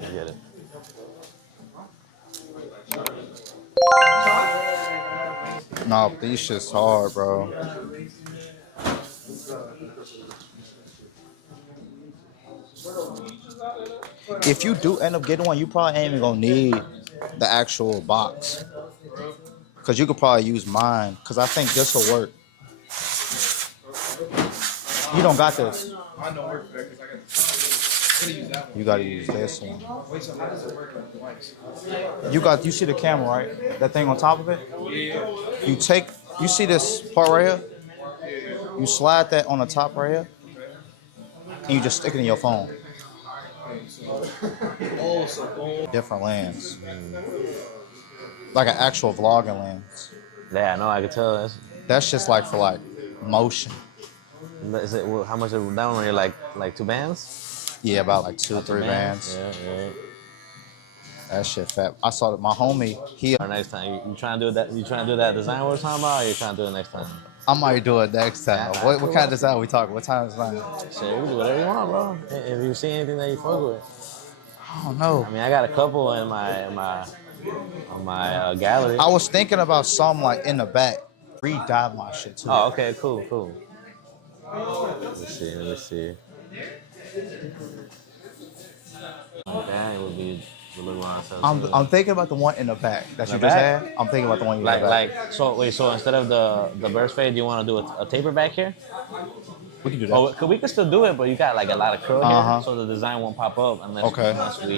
I get it. No, these shit's hard, bro. If you do end up getting one, you probably ain't even gonna need the actual box. Cause you could probably use mine. Cause I think this will work. You don't got this. I know work because I gotta use that one. You gotta use this one. Wait, so how does it work with the mics? You see the camera, right? That thing on top of it? Yeah. You see this part right here? You slide that on the top right here, and you just stick it in your phone. Oh, so boom. Different lens. Like an actual vlogging lens. Yeah, no, I can tell. That's just like for like motion. Is it how much is it down when you're like 2 bands? Yeah, about like two, About two three bands. Yeah, yeah. That shit fat. I saw that my homie, Or next time, you trying to do that? You trying to do that design we're talking about, or you trying to do it next time? I might do it next time. Yeah, What kind of design we talking? What kind of design? Shit, you can do whatever you want, bro. If you see anything that you fuck with. I don't know. I mean, I got a couple in my gallery. I was thinking about some like in the back. Re-dye my shit too. Oh, okay, cool. Let me see. Okay, it would look around. I'm thinking about the one in the back that you The just back? had. I'm thinking about the one you got back. So instead of the burst fade, do you want to do a taper back here? We can do that. Oh, we can still do it, but you got like a lot of curl Uh-huh. here, so the design won't pop up unless we.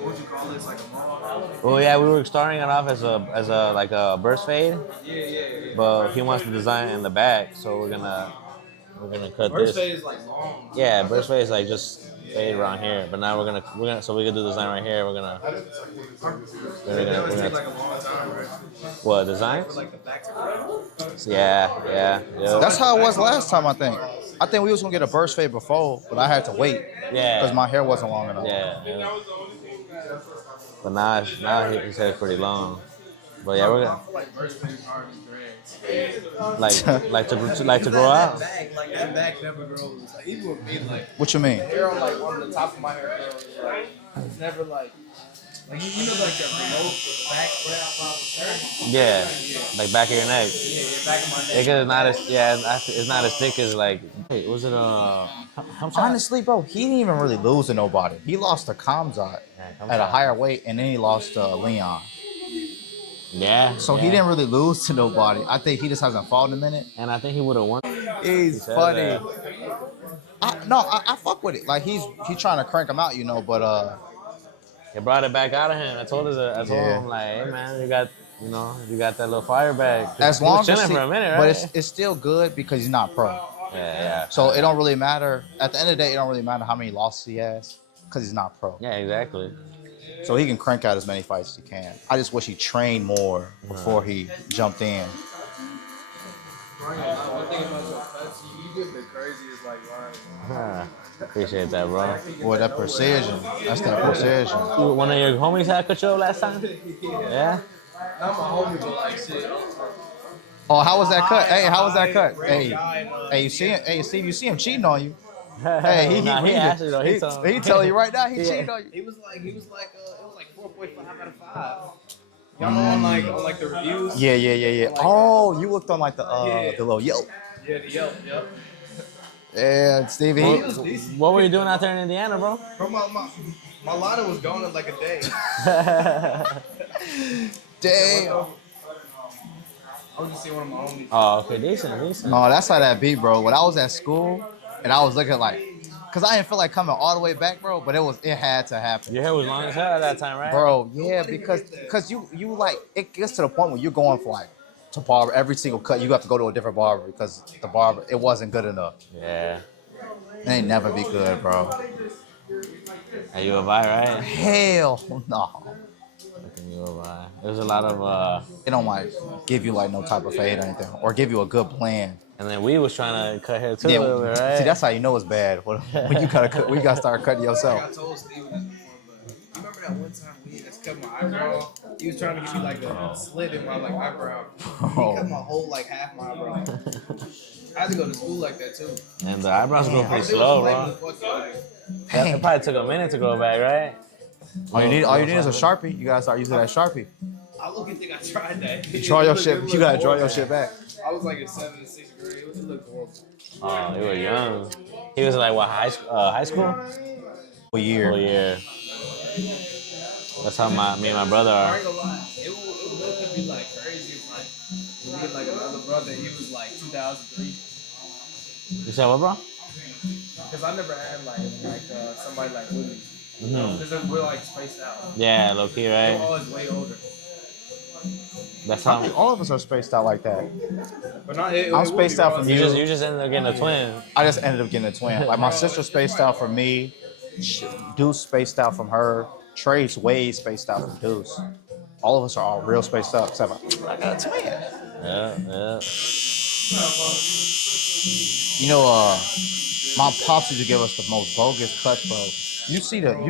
What would you call this? Like a mohawk? Well, yeah, we were starting it off as a like a burst fade, Yeah. but he wants the design in the back, so we're gonna cut First this. fade is like long. Yeah, burst fade is like just fade around here, but now we're gonna so we can do the design right here. We're gonna It would take like a long time, right? what design? For like the back to ground. Yeah. That's how it was last time, I think. I think we was gonna get a burst fade before, but I had to wait Yeah. because my hair wasn't long enough. Yeah. But now his hair's pretty long. But yeah, we're I gonna feel like first fade is hard as dreads. like to grow out. That back never grows. Like even with me, like What you mean? hair on like one of the top of my hair grows. Like it's never like you know like the below the back where Yeah, like back of your neck. back of my neck. Because it's not as thick as like. Wait, was it how much? Honestly, bro, he didn't even really lose to nobody. He lost to Kamzat at a higher weight, and then he lost to Leon. Yeah. So he didn't really lose to nobody. I think he just hasn't fought in a minute. And I think he would have won. He's said funny. that. I fuck with it. Like he's trying to crank him out, but He brought it back out of him. I told him like, hey man, you got that little fire back. as He long was as chilling he, for a minute, right? but it's still good because he's not pro. Yeah. So it don't really matter. At the end of the day, it don't really matter how many losses he has because he's not pro. Yeah, exactly. So he can crank out as many fights as he can. I just wish he trained more before he jumped in. One thing about your cuts, you get the craziest like lines. Appreciate that, bro. Boy, that precision. That's that precision. One of your homies had cut you up last time? Yeah? Not my homie, but like shit. Oh, how was that cut? Hey, how was that cut? Hey, you see him? Hey, Steve, you see him cheating on you? Hey, he actually though. he telling you right now he cheating on you. It was like it was like 4.5 out of 5. Y'all know on like the reviews. Yeah. Oh, you looked on like the little Yelp. Yeah, the Yelp. Yep. Yeah, Stevie. What were you doing out there in Indiana, bro? Bro, my ladder was gone in like a day. Damn. I was just seeing one of my homies. Oh, okay, decent. No, that's how that be, bro. When I was at school and I was looking like, cause I didn't feel like coming all the way back, bro. But it had to happen. Your hair was long as hell at that time, right? Bro, yeah, because you like it gets to the point where you're going for like to barber every single cut. You have to go to a different barber because the barber it wasn't good enough. Yeah. It ain't never be good, bro. Are you a buy, right? Hell no. You a buy. There's a lot of It don't like give you like no type of fade or anything, or give you a good blend. and then we was trying to cut hair too a little bit, right? See, that's how you know it's bad. When you gotta cut, we gotta start cutting I yourself. told Steven this before, but you remember that one time we had cut my eyebrow? He was trying to give me like a slit in my like eyebrow. He cut my whole like half my eyebrow. I had to go to school like that too. And the eyebrows grow pretty It was slow, blaming bro. the fuck out of It probably took a minute to grow back, right? All you need is a Little Sharpie. You gotta start using that Sharpie. I look and think I tried that. Draw your shit. You gotta draw your shit back. I was like in 7th and 6th grade. It looked horrible. Oh, you were young. He was like what, high school? A year. Full year. That's how me and my brother I are. ain't gonna lie. It would be like crazy if like me and like another brother, he was like 2003. You said what, bro? Because I never had like somebody like with me. Mm-hmm. Because we're like spaced out. Yeah, low key, They're right? always way older. That's I how think all of us are spaced out like that. But not, I'm spaced out from you you. just ended up getting a twin. I just ended up getting a twin. Like my sister spaced out from me. Deuce spaced out from her. Trey's way spaced out from Deuce. All of us are all real spaced out. Except I got a twin. Yeah. You know, my pops used to give us the most bogus cuts, bro. You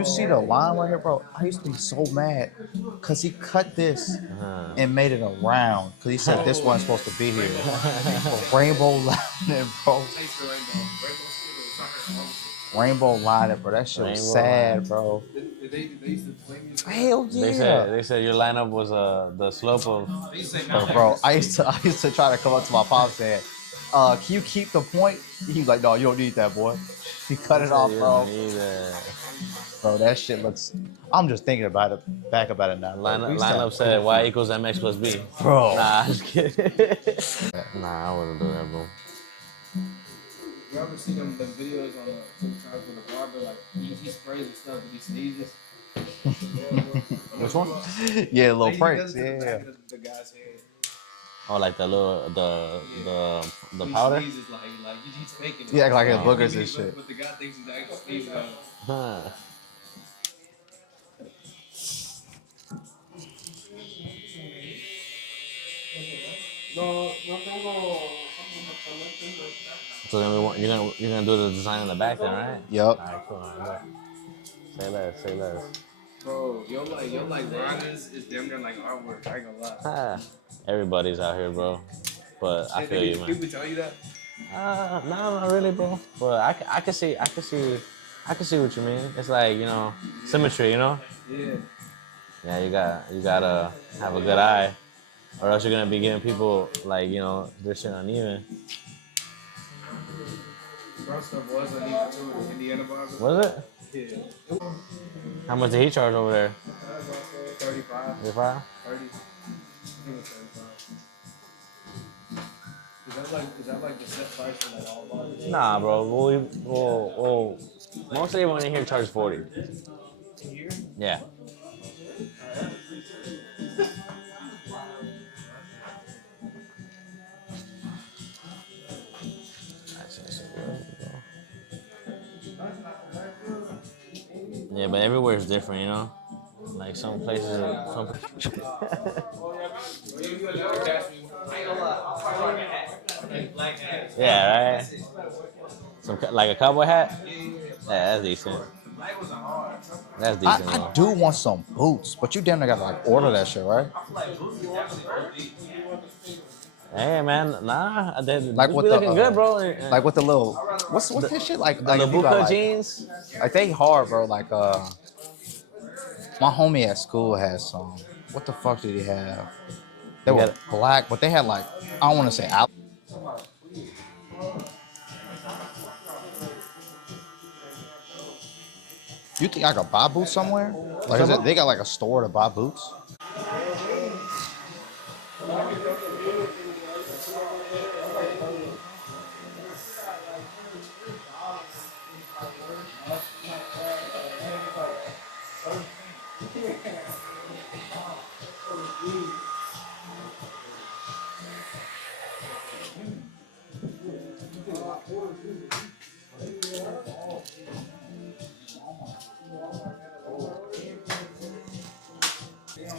see the line right here, bro. I used to be so mad because he cut this and made it a round because he said this wasn't supposed to be here. Rainbow lining, bro. Rainbow lining, bro. That shit was sad, bro. Did they used to blame you? Hell yeah. They said your lineup was the slope of. Bro, I used to try to come up to my pops and can you keep the point? He was like, no, you don't need that, boy. He cut it off, bro. Bro, that shit looks. I'm just thinking about it, back about it now. Lineup said y equals mx plus b. Bro. Nah, just kidding. Nah, I wouldn't do that, bro. You ever see them the videos on TikTok with the barber like he sprays and stuff and he sneezes? Which one? Yeah, little He pranks. does it to the Yeah. back of the guy's head. Oh, like the little the He powder. sneezes like he's faking it. He act like it's boogers and shit. But the guy thinks he's actually sneezing. Huh. So then you're gonna do the design in the back then, right? Yup. All right, cool. All right. Say less. Bro, your rhymers is damn near like artwork. I ain't gonna lie. Ah, everybody's out here, bro. But I feel you, man. People tell you that? No, not really, bro. But I can see what you mean. It's like, you know, symmetry, you know? Yeah. Yeah, you gotta have a good eye, or else you're gonna be giving people like, you know, this shit uneven. Bro, stuff was uneven too in Indiana Barber. Was it? Yeah. How much did he charge over there? 35. 35? 30. I think it was 35. Is that like the set price for like all barbers? Nah, bro. Well, most everyone in here charges 40. Here? Yeah. Yeah, but everywhere is different, you know? Like some places are... Yeah, right? Like a cowboy hat? Yeah, that's decent. That's decent, I do want some boots, but you damn near gotta like order that shit, right? Hey man, nah, Like be with the looking good, bro. like with the little what's this shit like? The Like if you got, Labuca like, jeans. like they hard, bro. Like my homie at school had some. What the fuck did he have? They You were got- black, but they had like I don't want to say out. You think I could buy boots somewhere? Like they got like a store to buy boots?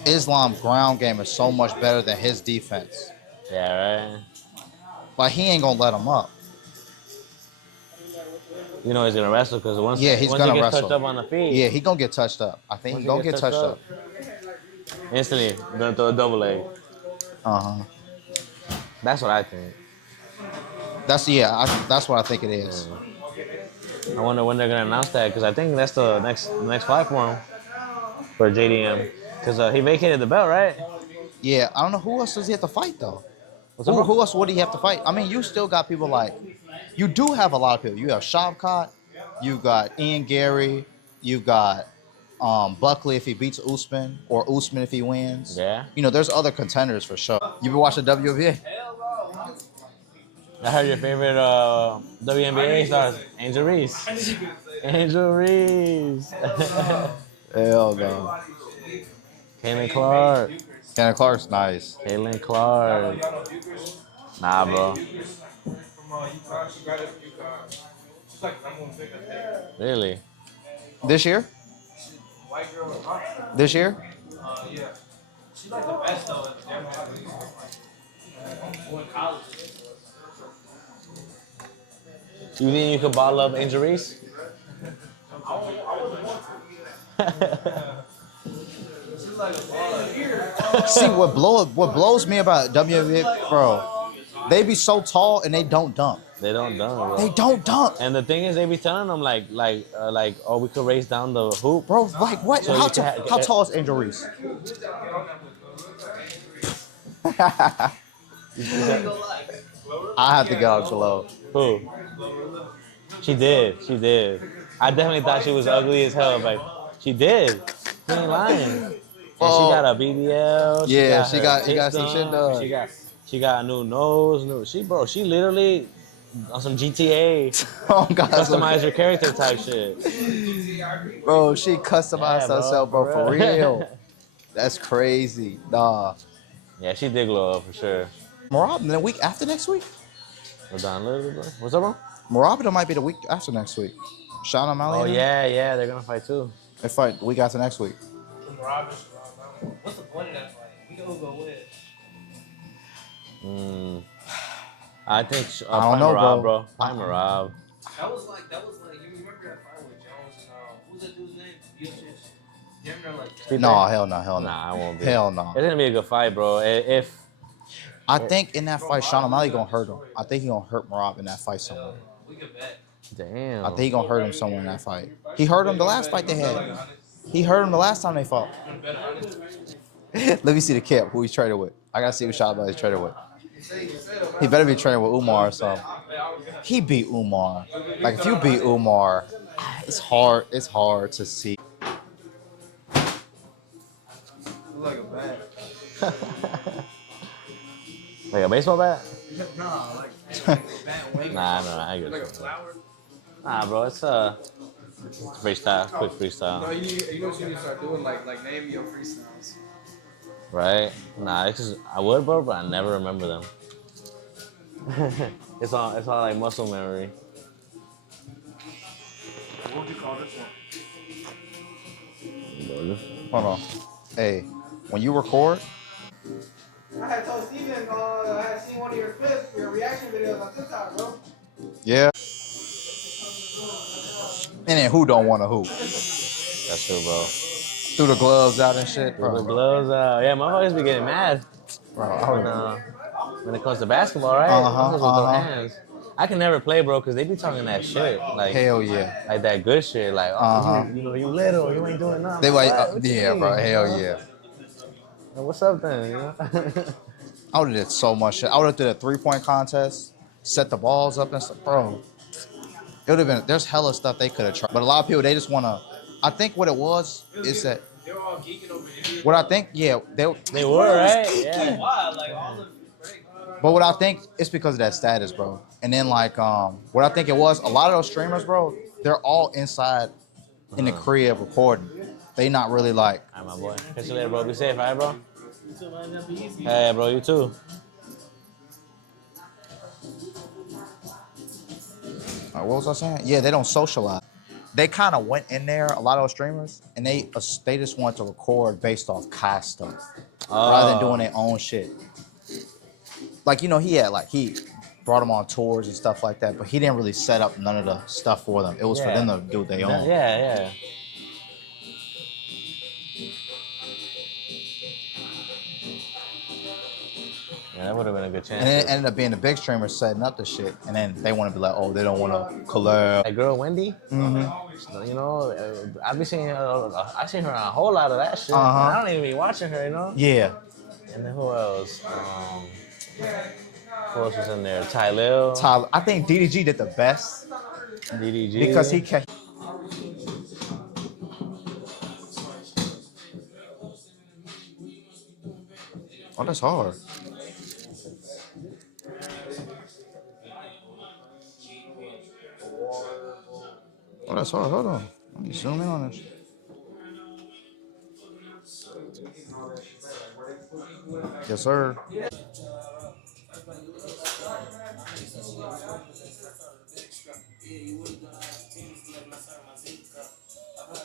Islam's ground game is so much better than his defense. Yeah, right. Like he ain't gonna let him up. You know he's gonna wrestle because once Yeah, he's once gonna he gets wrestle. touched up on the feet, Yeah, he gonna get touched up. I think Once he he gonna gets get touched up. instantly the double leg. Uh huh. That's what I think. That's what I think it is. I wonder when they're gonna announce that because I think that's the next fight for JDM because he vacated the belt, right? Yeah, I don't know who else does he have to fight though. What's up, bro? Who else would he have to fight? I mean, you still got people like you do have a lot of people. You have Shavkat, you got Ian Gary, you got Buckley if he beats Usman or Usman if he wins. Yeah. You know, there's other contenders for sure. You been watching WNBA? I heard your favorite WNBA stars, Angel Reese. Angel Reese. Hell no. Caitlin Clark. Kenna Clark's nice. Caitlin Clark. Nah, bro. Really? This year? This year? Yeah. She's like the best though at in college. You think you could bottle up Angel Reese? See what blows me about WNBA, bro. They be so tall and they don't dunk. They don't dunk, bro. They don't dunk, And the thing is, they be telling them oh, we could race down the hoop, bro. Like what? So How tall is Angel Reese? I have to get on Glow. Who? She did. She did. I definitely thought she was ugly as hell, but she did. She ain't lying. And she got a BBL. Yeah, she got some shit done. She got a new nose. She literally on some GTA Oh God, customize her character type shit. bro. She customized Yeah, herself, bro, for real. That's crazy, nah. Yeah, she did glow up for sure. Morabita the week after next week. We're done a little bit, bro. What's up, bro? Morabita might be the week after next week. Sean O'Malley. Oh and them, yeah, they're gonna fight too. they fight the week after next week. What's the point of that fight? We gonna go win. I think I don't know, Marab, bro. Probably Marab. That was like you remember that fight with Jones and who's that dude's name? You remember like that? No, hell no. Nah, I won't be. Hell no. It's gonna be a good fight, bro. If I think in that fight, Sean O'Malley gonna hurt him. I think he gonna hurt Marab in that fight somewhere. We could bet. damn, I think he gonna hurt him somewhere in that fight. He hurt him the last fight they had. He hurt him the last time they fought. Let me see the camp who he's traded with. I gotta see who Sean O'Malley's traded with. He better be training with Umar or something. He beat Umar. Like if you beat Umar, it's hard. It's hard to see. Like a bat. like a baseball bat? Nah, like bat wing. Nah, I get Like a it. flower. Nah, bro, it's freestyle, quick No, freestyle, you know what you need to start doing? Like name your freestyles. right? Nah, it's just I would, bro, but I never remember them. it's all like muscle memory. What would you call this one? Hold on. Hey, when you record, I had told Steven, I had seen one of your clips, your reaction videos on TikTok, bro. yeah. And then who don't want to hoop? That's true, bro. Threw the gloves out and shit, With the bro. gloves out. Yeah, motherfuckers be getting mad when it comes to basketball, right? Motherfuckers will throw hands. I can never play, bro, because they be talking that shit. Like, Hell yeah. like that good shit. Like, you little, you ain't doing nothing. They like, What you yeah, mean? bro. Hell yeah. What's up then? You know? I would have did so much shit. I would have did a 3-point contest, set the balls up and stuff, bro. It would have been. There's hella stuff they could have tried, but a lot of people they just want to. I think what it was is that. They were all geeking over here. What I think, yeah, they were, right? Yeah. Why? Like all the break. But what I think it's because of that status, bro. And then like what I think it was, a lot of those streamers, bro, they're all inside in the crib recording. They not really like. All right, my boy. Catch you later, bro. Be safe, all right, bro? Hey, bro, you too. What was I saying? Yeah, they don't socialize. They kind of went in there, a lot of those streamers, and they just want to record based off Kai stuff rather than doing their own shit. Like, you know, he brought them on tours and stuff like that, but he didn't really set up none of the stuff for them. It was for them to do their own. Yeah. Yeah, that would have been a good chance. And then it ended up being the big streamers setting up the shit. And then they want to be like, oh, they don't want to collab. That girl Wendy. You know, I seen her on a whole lot of that shit. And I don't even be watching her, you know. Yeah. And then who else? Who else was in there? Tylil. Tyler, I think DDG did the best DDG. because he kept. Oh, that's hard. Oh, that's hard. Hold on. Let me zoom in on this. Yes, sir.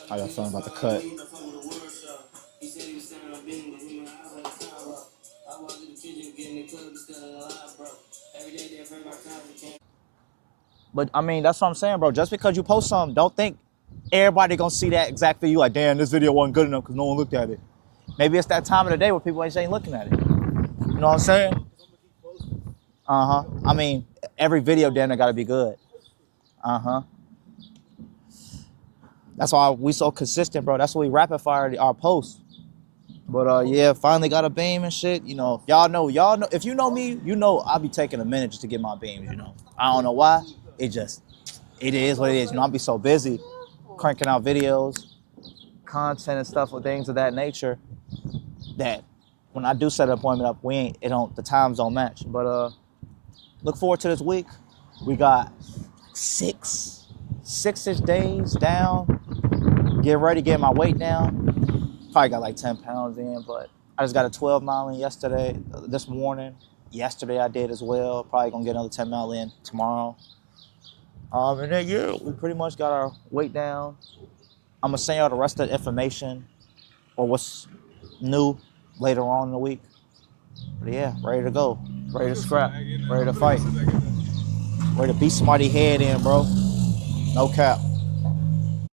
How y'all feeling about the cut? But I mean, that's what I'm saying, bro. Just because you post something, don't think everybody gonna see that exactly. You like, damn, this video wasn't good enough because no one looked at it. Maybe it's that time of the day where people ain't looking at it. You know what I'm saying? I mean, every video damn near gotta be good. That's why we so consistent, bro. That's why we rapid fire our posts. But yeah, finally got a beam and shit. You know, y'all know. If you know me, you know I'll be taking a minute just to get my beams. You know, I don't know why. It is what it is. You know, I'll be so busy cranking out videos, content and stuff with things of that nature that when I do set an appointment up, the times don't match. But look forward to this week. We got six-ish days down. Get ready, get my weight down. Probably got like 10 pounds in, but I just got a 12 mile in this morning. Yesterday I did as well. Probably gonna get another 10 mile in tomorrow. And then yeah, we pretty much got our weight down. I'm gonna send y'all the rest of the information or what's new later on in the week. But yeah, ready to go. Ready to scrap. Ready to fight. Ready to beat somebody's head in, bro. No cap.